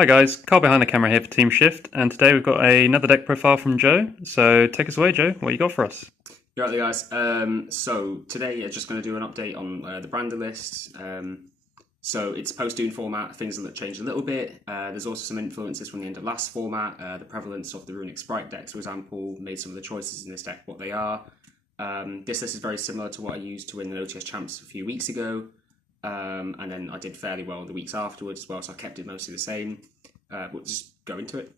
Hi guys, Carl behind the camera here for Team Shift, and today we've got another deck profile from Joe. So take us away, Joe. What you got for us? You're right there, guys. So today I'm just going to do an update on the brander list. So it's post-Dune format, things that changed a little bit. There's also some influences from the end of last format. The prevalence of the runic sprite decks, for example, made some of the choices in this deck what they are. This list is very similar to what I used to win the OTS champs a few weeks ago. And then I did fairly well the weeks afterwards as well, so I kept it mostly the same. We'll just go into it.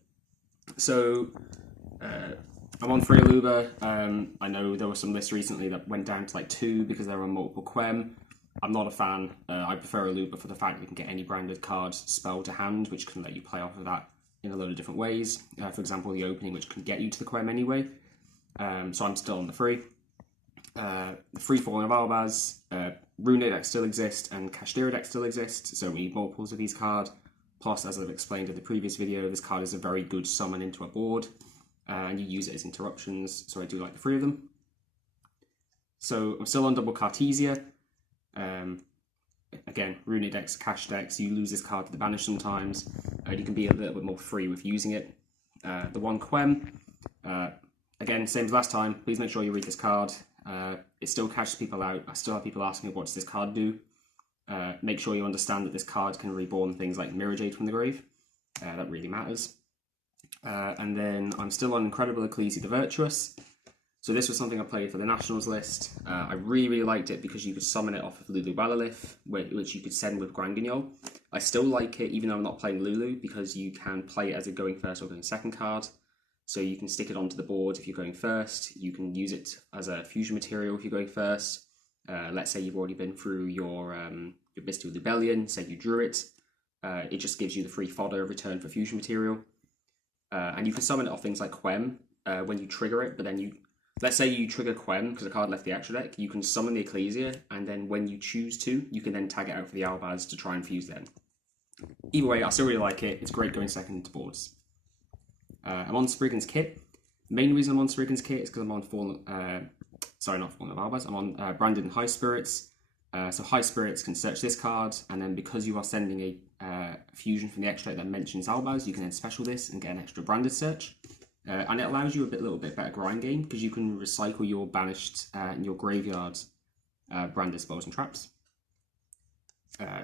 So I'm on 3 Aluba. I know there were some lists recently that went down to like 2 because there were multiple Quem. I'm not a fan. I prefer Aluba for the fact that you can get any branded cards spell to hand, which can let you play off of that in a load of different ways. For example, the opening, which can get you to the Quem anyway. So I'm still on the 3. The Free Falling of Albaz, Runic decks still exist, and Kashtira decks still exist, so we need multiples of these cards. Plus, as I've explained in the previous video, this card is a very good summon into a board, and you use it as interruptions, so I do like the 3 of them. So I'm still on double Cartesia. Again, Runic decks, Cash decks, you lose this card to the banish sometimes, and you can be a little bit more free with using it. The 1 Quem, again, same as last time, please make sure you read this card. It still catches people out. I still have people asking me, what does this card do? Make sure you understand that this card can reborn things like Mirror Jade from the grave. That really matters. And then I'm still on Incredible Ecclesia the Virtuous. So this was something I played for the Nationals list. I really liked it because you could summon it off of Lulu Balalith, which you could send with Granguignol. I still like it even though I'm not playing Lulu because you can play it as a going first or going second card. So you can stick it onto the board if you're going first. You can use it as a fusion material if you're going first. Let's say you've already been through your Bestial Rebellion, say you drew it. It just gives you the free fodder return for fusion material. And you can summon it off things like Quem when you trigger it, but then let's say you trigger Quem because the card left the extra deck, you can summon the Ecclesia, and then when you choose to, you can then tag it out for the Albaz to try and fuse them. Either way, I still really like it. It's great going second into boards. I'm on Spriggan's Kit. The main reason I'm on Spriggan's Kit is because I'm on not Fallen of Albaz. I'm on Branded and High Spirits. So High Spirits can search this card, and then because you are sending a fusion from the extract that mentions Albaz, you can then special this and get an extra branded search. And it allows you a little bit better grind game because you can recycle your banished in your graveyard branded spells and traps.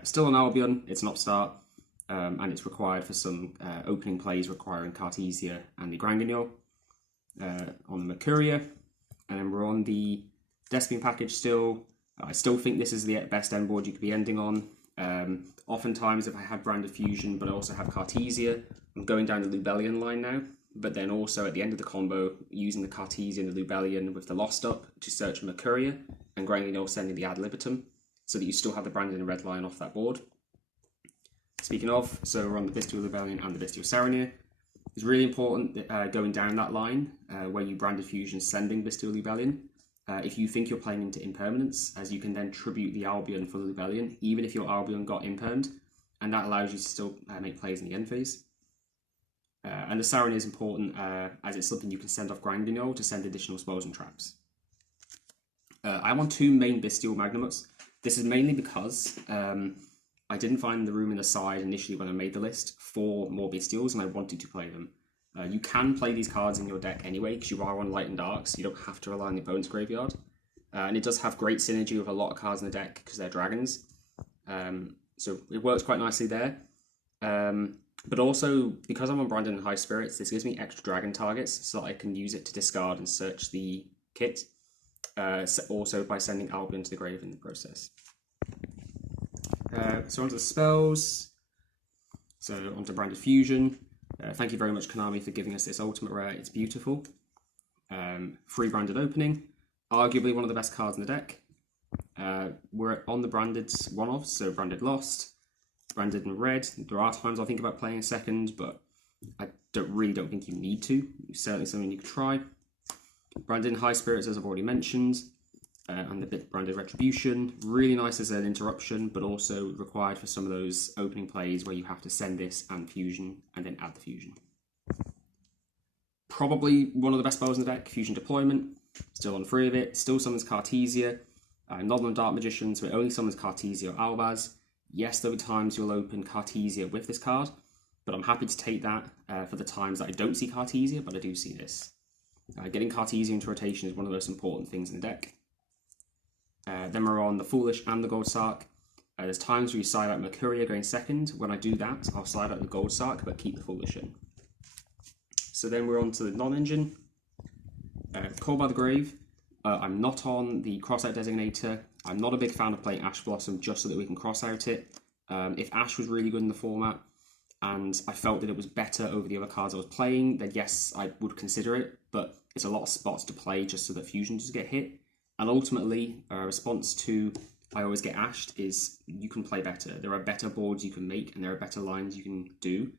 Still on Albion, it's an upstart. And it's required for some opening plays requiring Cartesia and the Granguignol. On the Mercuria, and then we're on the Despia package still. I still think this is the best end board you could be ending on. Oftentimes if I have Branded Fusion but I also have Cartesia, I'm going down the Lubellion line now, but then also at the end of the combo using the Cartesia and the Lubellion with the Lost Up to search Mercuria, and Granguignol sending the Ad Libitum, so that you still have the Branded and Red line off that board. Speaking of, so we're on the Bestial Rebellion and the Bestial Saronir. It's really important that, going down that line where you Branded Fusion sending Bestial Rebellion. If you think you're playing into impermanence, as you can then tribute the Albion for the Rebellion, even if your Albion got impermed, and that allows you to still make plays in the end phase. And the Saronir is important as it's something you can send off Granguignol to send additional spells and traps. I'm on 2 main Bestial Magnamuts. This is mainly because I didn't find the room in the side initially when I made the list for more Bestials, and I wanted to play them. You can play these cards in your deck anyway, because you are on Light and Dark, so you don't have to rely on the opponent's graveyard. And it does have great synergy with a lot of cards in the deck, because they're dragons. So it works quite nicely there. But also, because I'm on Branded and High Spirits, this gives me extra dragon targets, so that I can use it to discard and search the kit. Also by sending Albion to the grave in the process. So onto the spells. So onto Branded Fusion. Thank you very much, Konami, for giving us this ultimate rare. It's beautiful. Free Branded Opening. Arguably one of the best cards in the deck. We're on the Branded one-offs, so Branded Lost, Branded in Red. There are times I think about playing second, but I really don't think you need to. It's certainly something you could try. Branded in High Spirits, as I've already mentioned. And the bit Branded Retribution, really nice as an interruption, but also required for some of those opening plays where you have to send this and fusion, and then add the fusion. Probably one of the best spells in the deck, Fusion Deployment, still on 3 of it, still summons Cartesia, not on Dark Magician, so it only summons Cartesia or Albaz. Yes, there are times you'll open Cartesia with this card, but I'm happy to take that for the times that I don't see Cartesia, but I do see this. Getting Cartesia into rotation is one of the most important things in the deck. Then we're on the Foolish and the Gold Sark. There's times where you side out Mercuria going second. When I do that, I'll slide out the Gold Sark, but keep the Foolish in. So then we're on to the non-engine. Call by the Grave. I'm not on the Crossout Designator. I'm not a big fan of playing Ash Blossom just so that we can cross out it. If Ash was really good in the format, and I felt that it was better over the other cards I was playing, then yes, I would consider it, but it's a lot of spots to play just so that fusion doesn't get hit. And ultimately, a response to I always get ashed is you can play better. There are better boards you can make, and there are better lines you can do,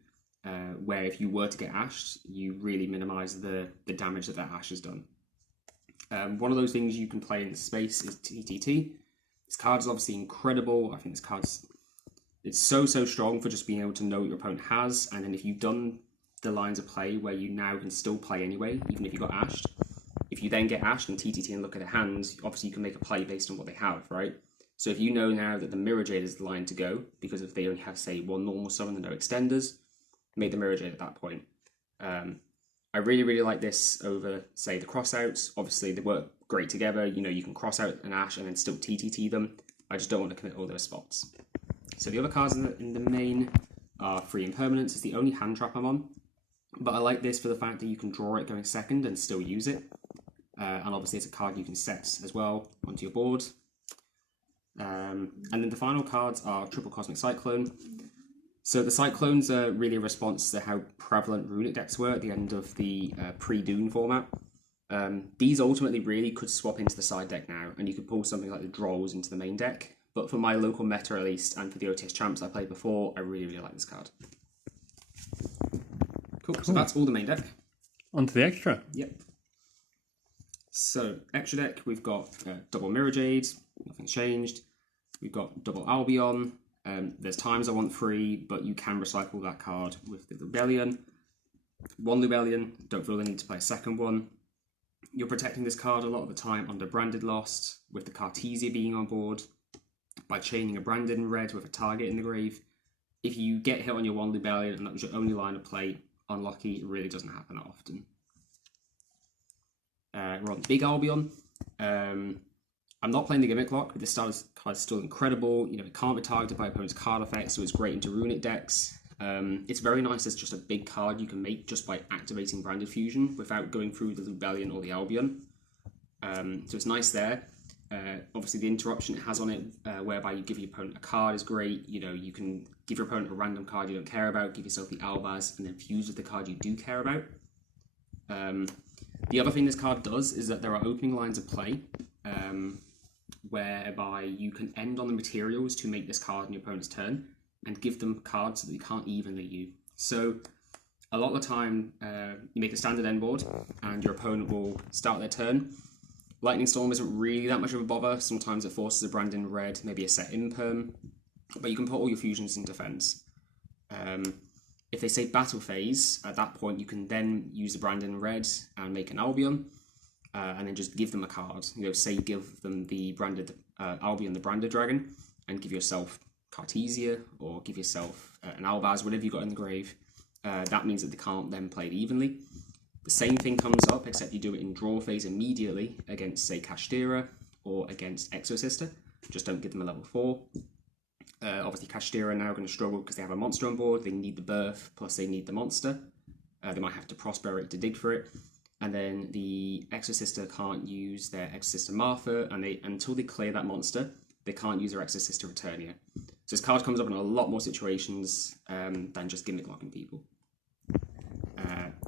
where if you were to get ashed, you really minimise the damage that ash has done. One of those things you can play in this space is TTT. This card is obviously incredible. I think this card's it's so strong for just being able to know what your opponent has, and then if you've done the lines of play where you now can still play anyway, even if you got ashed, if you then get ashed and TTT and look at their hands, obviously you can make a play based on what they have, right? So if you know now that the Mirror Jade is the line to go, because if they only have, say, one normal summon and no extenders, make the Mirror Jade at that point. I really like this over, say, the crossouts. Obviously, they work great together. You know, you can cross out an Ash and then still TTT them. I just don't want to commit all those spots. So the other cards in the main are Free Impermanence. It's the only hand trap I'm on. But I like this for the fact that you can draw it going second and still use it. And obviously it's a card you can set as well onto your board. And then the final cards are Triple Cosmic Cyclone. So the Cyclones are really a response to how prevalent Runic decks were at the end of the pre-DUNE format. These ultimately really could swap into the side deck now, and you could pull something like the Drolls into the main deck. But for my local meta at least, and for the OTS champs I played before, I really like this card. Cool. So that's all the main deck. On to the extra. Yep. So, extra deck, we've got double Mirror Jade, nothing's changed. We've got double Albion. There's times I want 3, but you can recycle that card with the Rebellion. One Rebellion, don't feel the need to play a second one. You're protecting this card a lot of the time under Branded Lost, with the Cartesia being on board, by chaining a Branded in red with a target in the grave. If you get hit on your one Rebellion and that was your only line of play, unlucky, it really doesn't happen that often. We're on Big Albion. I'm not playing the Gimmick Lock, but this card is still incredible. You know, it can't be targeted by opponent's card effects, so it's great into Runic decks. It's very nice as just a big card you can make just by activating Branded Fusion without going through the Rebellion or the Albion. So it's nice there. Obviously the interruption it has on it, whereby you give your opponent a card, is great. You know, you can give your opponent a random card you don't care about, give yourself the Albaz, and then fuse with the card you do care about. The other thing this card does is that there are opening lines of play, whereby you can end on the materials to make this card in your opponent's turn, and give them cards that you can't evenly you. So a lot of the time, you make a standard end board, and your opponent will start their turn. Lightning Storm isn't really that much of a bother. Sometimes it forces a Brandon red, maybe a set imperm, but you can put all your fusions in defense. If they say Battle Phase, at that point you can then use the Brandon red and make an Albion, and then just give them a card. You know, say you give them the branded Albion, the Branded Dragon, and give yourself Cartesia, or give yourself an Albaz, whatever you got in the grave. That means that they can't then play it evenly. The same thing comes up, except you do it in draw phase immediately against, say, Kashtira or against Exosister. Just don't give them a level 4. Obviously, Kashtira are now going to struggle because they have a monster on board. They need the birth, plus they need the monster. They might have to Prosperate to dig for it. And then the Exosister can't use their Exosister Martha, and until they clear that monster, they can't use their Exosister Returnia. So this card comes up in a lot more situations than just gimmick locking people.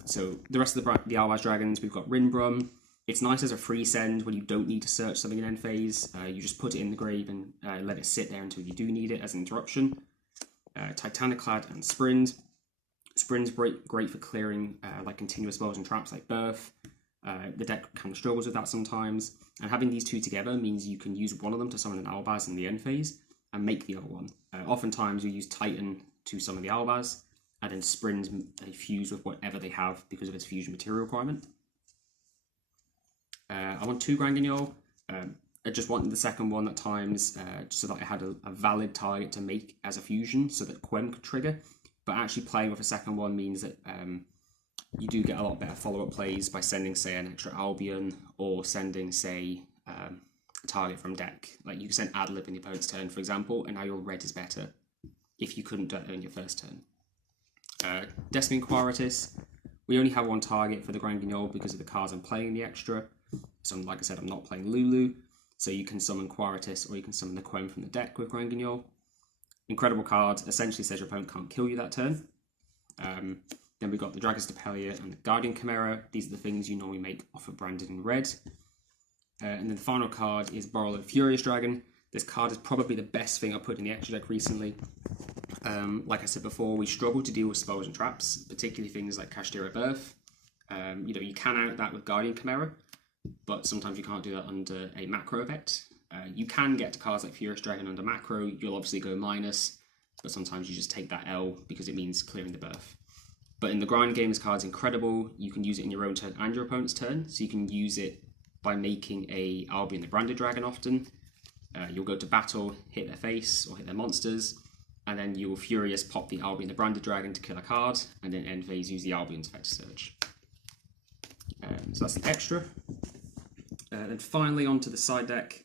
So the rest of the Albaz Dragons, we've got Rinbrum. It's nice as a free send when you don't need to search something in end phase. You just put it in the grave and let it sit there until you do need it as an interruption. Titaniclad and Sprint. Sprint's great for clearing like continuous spells and traps like Birth. The deck kind of struggles with that sometimes. And having these two together means you can use one of them to summon an Albaz in the end phase and make the other one. Oftentimes you use Titan to summon the Albaz, and then Sprint fuse with whatever they have because of its fusion material requirement. I want 2 Grand Guignol. I just wanted the second one at times so that I had a valid target to make as a fusion so that Quem could trigger. but actually playing with a second one means that you do get a lot better follow-up plays by sending, say, an extra Albion, or sending, say, a target from deck. Like you can send Adlib in the opponent's turn, for example, and now your red is better if you couldn't do it in your first turn. Despia and Quaratus, we only have one target for the Grand Guignol because of the cards I'm playing in the extra. So like I said, I'm not playing Lulu, so you can summon Quaratus or you can summon the Quem from the deck with Grand Guignol. Incredible card, essentially says your opponent can't kill you that turn. Then we've got the Dragon's Despia and the Guardian Chimera. These are the things you normally make off of branded in red. And then the final card is Boral and Furious Dragon. This card is probably the best thing I've put in the extra deck recently. Like I said before, we struggle to deal with spells and traps, particularly things like Kashtira Birth. You can out that with Guardian Chimera, but sometimes you can't do that under a macro effect. You can get to cards like Furious Dragon under macro. You'll obviously go minus, but sometimes you just take that L because it means clearing the birth. But in the grind game, this card's incredible. You can use it in your own turn and your opponent's turn, so you can use it by making a Albion the Branded Dragon often. You'll go to battle, hit their face or hit their monsters, and then you will Furious pop the Albion the Branded Dragon to kill a card, and then end phase use the Albion's effect to search. So that's the extra. And finally onto the side deck.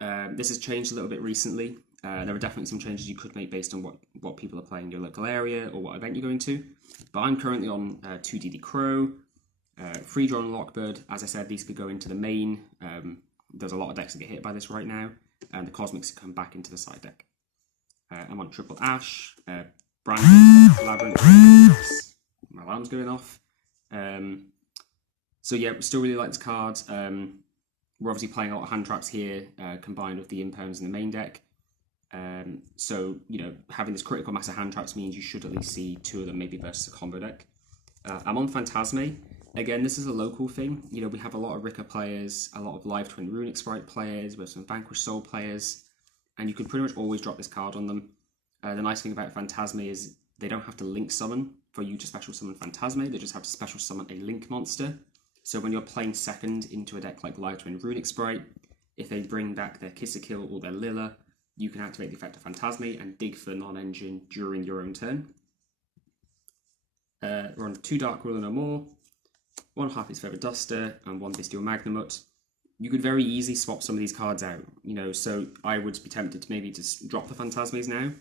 This has changed a little bit recently. There are definitely some changes you could make based on what people are playing in your local area or what event you're going to. But I'm currently on 2DD Crow, Free Draw and Lockbird. As I said, these could go into the main. There's a lot of decks that get hit by this right now, and the Cosmics come back into the side deck. I'm on Triple Ash, Brandon, Labyrinth. My alarm's going off. So yeah, we still really like this card. We're obviously playing a lot of hand traps here, combined with the impounds in the main deck. So, having this critical mass of hand traps means you should at least see 2 of them maybe versus a combo deck. I'm on Phantasme. Again, this is a local thing. We have a lot of Rika players, a lot of Live Twin Runic Sprite players, we have some Vanquish Soul players, and you could pretty much always drop this card on them. The nice thing about Phantasme is they don't have to link summon for you to special summon Phantasme, they just have to special summon a link monster. So when you're playing second into a deck like Live Twin Runic Sprite, if they bring back their Kissakill or their Lilla, you can activate the effect of Phantasme and dig for non-engine during your own turn. We're on 2 Dark Ruler No More, 1 Harpy's Feather Duster, and 1 Bestial Magnamut. You could very easily swap some of these cards out, so I would be tempted to maybe just drop the Phantasmes now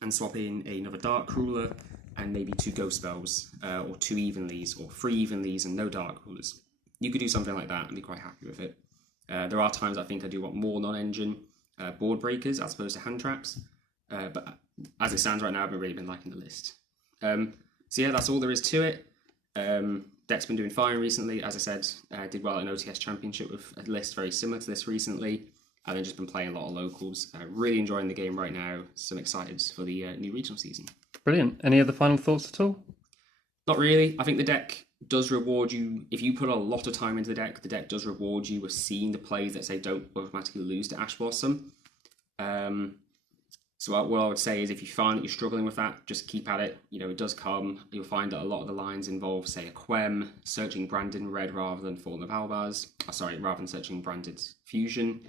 and swap in another Dark Ruler and maybe 2 Ghost Spells, or 2 Evenlies, or 3 Evenlies and no Dark Rulers. You could do something like that and be quite happy with it. There are times I think I do want more non-engine board breakers as opposed to hand traps, but as it stands right now, I've really been liking the list. So yeah, that's all there is to it. Deck's been doing fine recently. As I said, did well at an OTS championship with a list very similar to this recently, and then just been playing a lot of locals. Really enjoying the game right now, so I'm excited for the new regional season. Brilliant. Any other final thoughts at all? Not really. I think the deck does reward you. If you put a lot of time into the deck does reward you with seeing the plays that say don't automatically lose to Ash Blossom. So what I would say is if you find that you're struggling with that, just keep at it. It does come. You'll find that a lot of the lines involve, say, a Quem, searching Branded in red rather than Fallen of Albaz. Rather than searching Branded Fusion.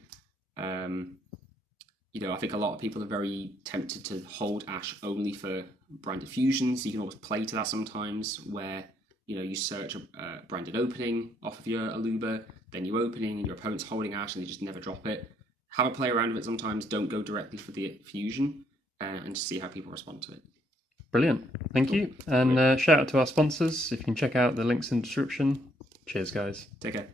I think a lot of people are very tempted to hold Ash only for Branded Fusion, so you can always play to that sometimes, where you search a Branded Opening off of your Aluba, then you opening and your opponent's holding Ash and they just never drop it. Have a play around with it sometimes, don't go directly for the fusion, and just see how people respond to it. Brilliant, thank you. And shout out to our sponsors. If you can check out the links in the description. Cheers, guys. Take care.